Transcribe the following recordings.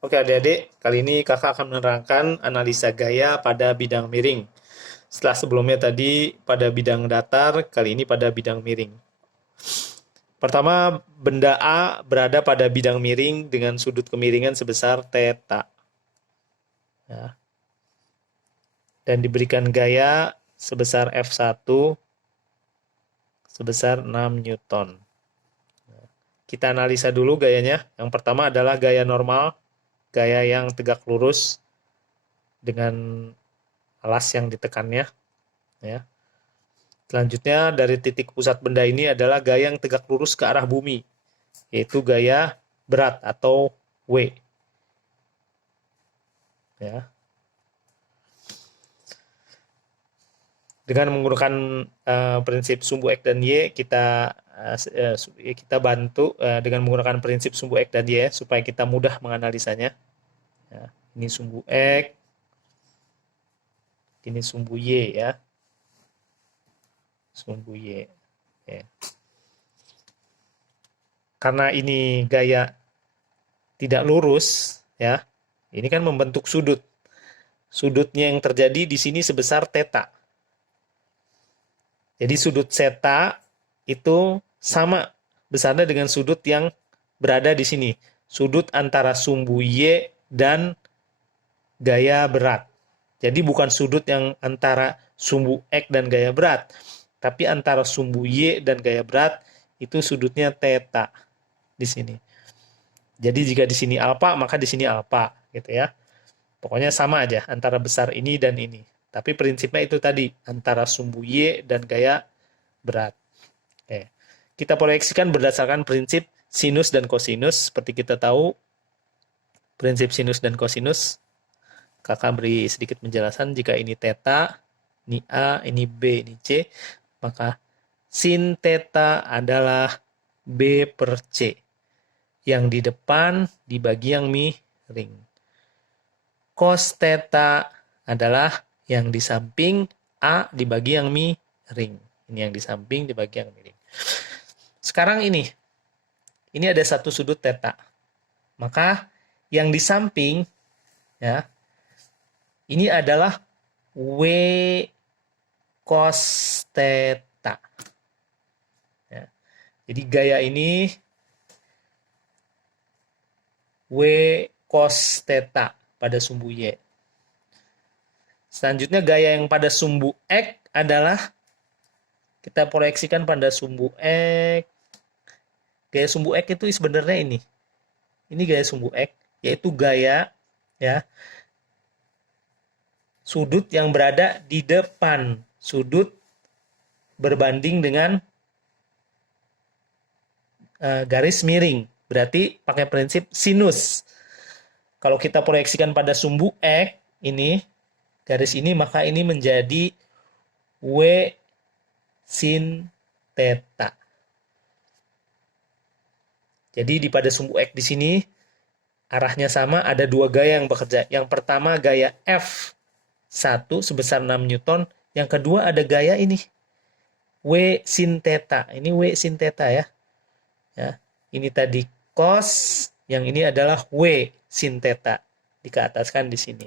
Oke adik-adik, kali ini kakak akan menerangkan analisa gaya pada bidang miring. Setelah sebelumnya tadi pada bidang datar, kali ini pada bidang miring. Pertama, benda A berada pada bidang miring dengan sudut kemiringan sebesar θ. Ya. Dan diberikan gaya sebesar F1 sebesar 6 Newton. Kita analisa dulu gayanya. Yang pertama adalah gaya normal, gaya yang tegak lurus dengan alas yang ditekannya. Ya. Selanjutnya dari titik pusat benda ini adalah gaya yang tegak lurus ke arah bumi, yaitu gaya berat atau W. Ya. Dengan menggunakan prinsip sumbu X dan Y, kita bantu dengan menggunakan prinsip sumbu X dan Y supaya kita mudah menganalisanya. Ya. Ini sumbu X, ini sumbu Y ya. Sumbu Y. Ya. Karena ini gaya tidak lurus, ya, ini kan membentuk sudut. Sudutnya yang terjadi di sini sebesar θ. Jadi sudut θ itu sama besarnya dengan sudut yang berada di sini. Sudut antara sumbu Y dan gaya berat. Jadi bukan sudut yang antara sumbu X dan gaya berat, tapi antara sumbu Y dan gaya berat itu sudutnya θ di sini. Jadi jika di sini alfa, maka di sini alfa, gitu ya. Pokoknya sama aja antara besar ini dan ini. Tapi prinsipnya itu tadi, antara sumbu Y dan gaya berat. Oke. Kita proyeksikan berdasarkan prinsip sinus dan kosinus. Seperti kita tahu, prinsip sinus dan kosinus. Kakak beri sedikit penjelasan, jika ini θ, ini A, ini B, ini C, maka sin θ adalah B per C. Yang di depan dibagi yang miring. Cos θ adalah yang di samping A dibagi yang miring. Ini yang di samping dibagi yang miring. Sekarang ini ada satu sudut θ. Maka yang di samping, ya, ini adalah W cos θ. Ya. Jadi gaya ini W cos θ pada sumbu Y. Selanjutnya gaya yang pada sumbu X adalah kita proyeksikan pada sumbu X. Gaya sumbu X itu sebenarnya ini. Ini gaya sumbu X, yaitu gaya ya sudut yang berada di depan sudut berbanding dengan garis miring. Berarti pakai prinsip sinus. Kalau kita proyeksikan pada sumbu X, ini, garis ini, maka ini menjadi W sin θ. Jadi pada sumbu X di sini, arahnya sama, ada dua gaya yang bekerja. Yang pertama gaya F1 sebesar 6 Newton. Yang kedua ada gaya ini, W sin θ. Ini W sin θ ya. Ya. Ini tadi cos, yang ini adalah W sin θ. Dikeataskan di sini.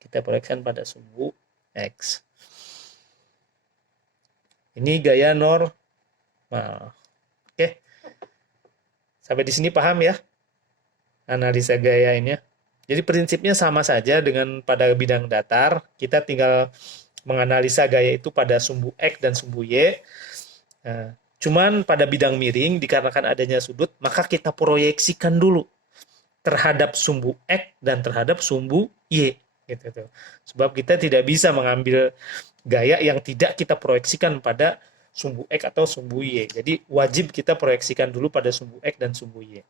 Kita proyeksikan pada sumbu X. Ini gaya normal. Oke. Sampai di sini paham ya? Analisa gaya ini. Jadi prinsipnya sama saja dengan pada bidang datar. Kita tinggal menganalisa gaya itu pada sumbu X dan sumbu Y. Nah, cuman pada bidang miring, dikarenakan adanya sudut, maka kita proyeksikan dulu terhadap sumbu X dan terhadap sumbu Y. Gitu. Sebab kita tidak bisa mengambil gaya yang tidak kita proyeksikan pada sumbu X atau sumbu Y. Jadi wajib kita proyeksikan dulu pada sumbu X dan sumbu Y.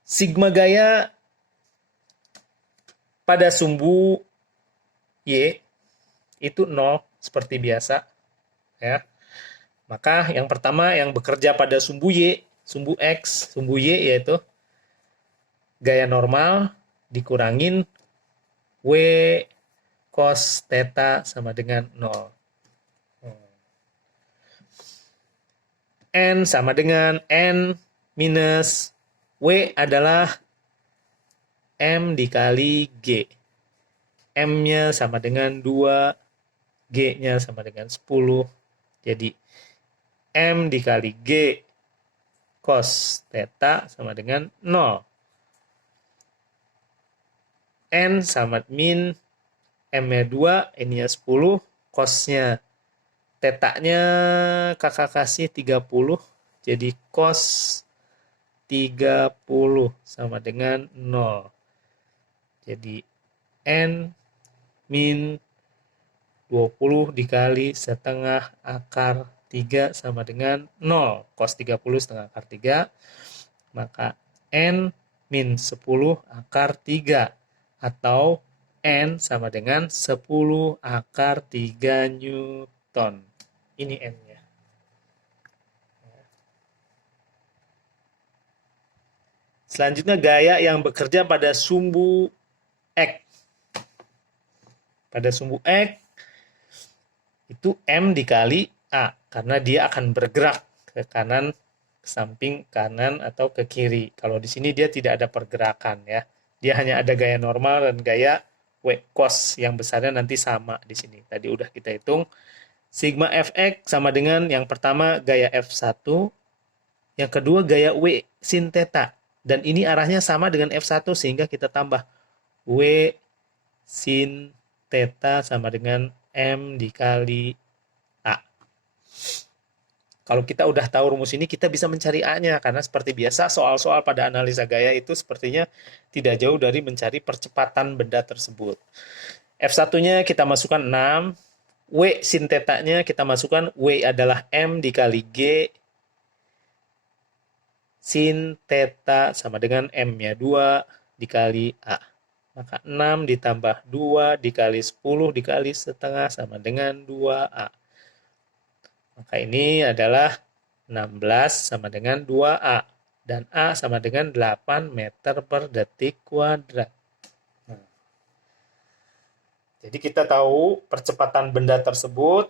Sigma gaya pada sumbu Y itu 0 seperti biasa. Ya. Maka yang pertama yang bekerja pada sumbu Y, sumbu X, sumbu Y yaitu gaya normal dikurangin W cos θ sama dengan 0. N sama dengan N minus W adalah M dikali G. M-nya sama dengan 2, G-nya sama dengan 10. Jadi M dikali G cos theta sama dengan 0. N sama min M-nya 2, N-nya 10, cos-nya theta-nya kakak kasih 30, jadi cos 30 sama dengan 0. Jadi N min 20 dikali setengah akar 3 sama dengan 0. Cos 30 setengah akar 3, maka N min 10 akar 3. Atau N sama dengan 10 akar 3 Newton. Ini N-nya. Selanjutnya gaya yang bekerja pada sumbu X. Pada sumbu X, itu M dikali A. Karena dia akan bergerak ke kanan, ke samping kanan, atau ke kiri. Kalau di sini dia tidak ada pergerakan ya. Dia hanya ada gaya normal dan gaya W cos yang besarnya nanti sama di sini. Tadi udah kita hitung. Sigma Fx sama dengan yang pertama gaya F1, yang kedua gaya W sin theta. Dan ini arahnya sama dengan F1 sehingga kita tambah W sin theta sama dengan M dikali A. Kalau kita udah tahu rumus ini, kita bisa mencari A-nya. Karena seperti biasa, soal-soal pada analisa gaya itu sepertinya tidak jauh dari mencari percepatan benda tersebut. F1-nya kita masukkan 6. W sin theta-nya kita masukkan, W adalah M dikali G sin theta sama dengan M-nya 2 dikali A. Maka 6 ditambah 2 dikali 10 dikali setengah sama dengan 2A. Maka ini adalah 16 sama dengan 2A. Dan A sama dengan 8 meter per detik kuadrat. Jadi kita tahu percepatan benda tersebut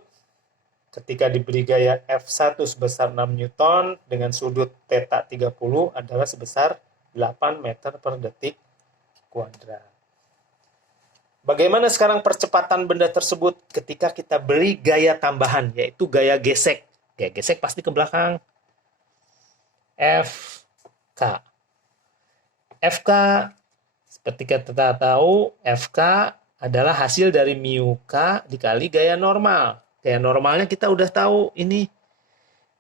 ketika diberi gaya F1 sebesar 6 Newton dengan sudut theta 30 adalah sebesar 8 meter per detik kuadrat. Bagaimana sekarang percepatan benda tersebut ketika kita beri gaya tambahan, yaitu gaya gesek. Gaya gesek pasti ke belakang. FK. FK, seperti kita tahu, FK adalah hasil dari mu K dikali gaya normal. Gaya normalnya kita udah tahu, ini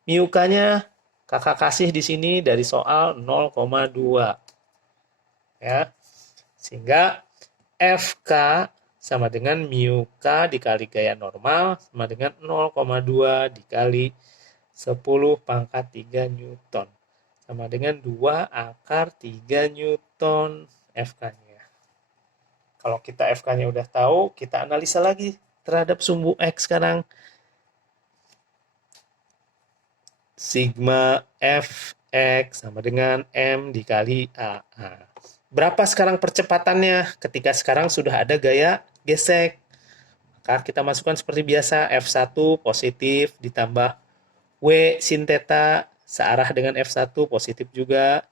mu K-nya kakak kasih di sini dari soal 0,2. Ya. Sehingga FK sama dengan mu K dikali gaya normal sama dengan 0,2 dikali 10 pangkat 3 Newton. Sama dengan 2 akar 3 Newton FK-nya. Kalau kita FK-nya udah tahu, kita analisa lagi terhadap sumbu X sekarang. Sigma Fx sama dengan M dikali A. Berapa sekarang percepatannya ketika sekarang sudah ada gaya gesek? Maka kita masukkan seperti biasa, F1 positif ditambah W sin theta searah dengan F1 positif juga.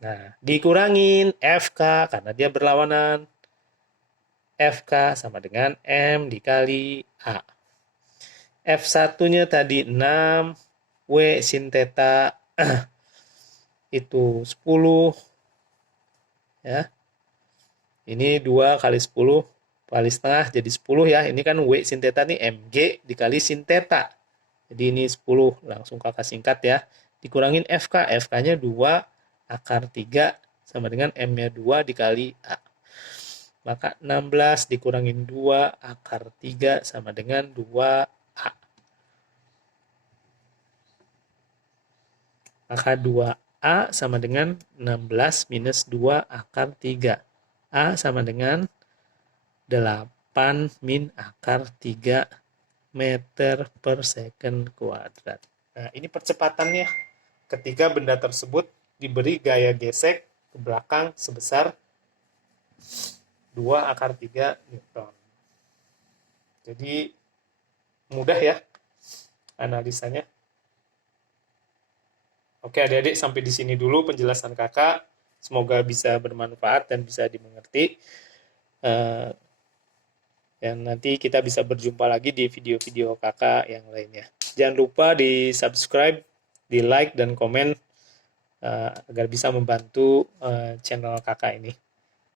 Nah, dikurangin FK karena dia berlawanan. FK sama dengan M dikali A. F1-nya tadi 6, W sin theta itu 10. Ya. Ini 2 kali 10 kali setengah jadi 10 ya. Ini kan W sin theta ini MG dikali sin theta. Jadi ini 10, langsung kakak singkat ya. Dikurangin FK, FK-nya 2 akar 3 sama dengan M-nya 2 dikali A. Maka 16 dikurangin 2 akar 3 sama dengan 2A. Maka 2A sama dengan 16 minus 2 akar 3. A sama dengan 8 min akar 3 meter per second kuadrat. Nah, ini percepatannya ketika benda tersebut diberi gaya gesek ke belakang sebesar 2 akar 3 Newton. Jadi mudah ya analisanya. Oke adik-adik, sampai di sini dulu penjelasan kakak. Semoga bisa bermanfaat dan bisa dimengerti. Eh, dan nanti kita bisa berjumpa lagi di video-video kakak yang lainnya. Jangan lupa di subscribe, di like, dan komen agar bisa membantu channel kakak ini.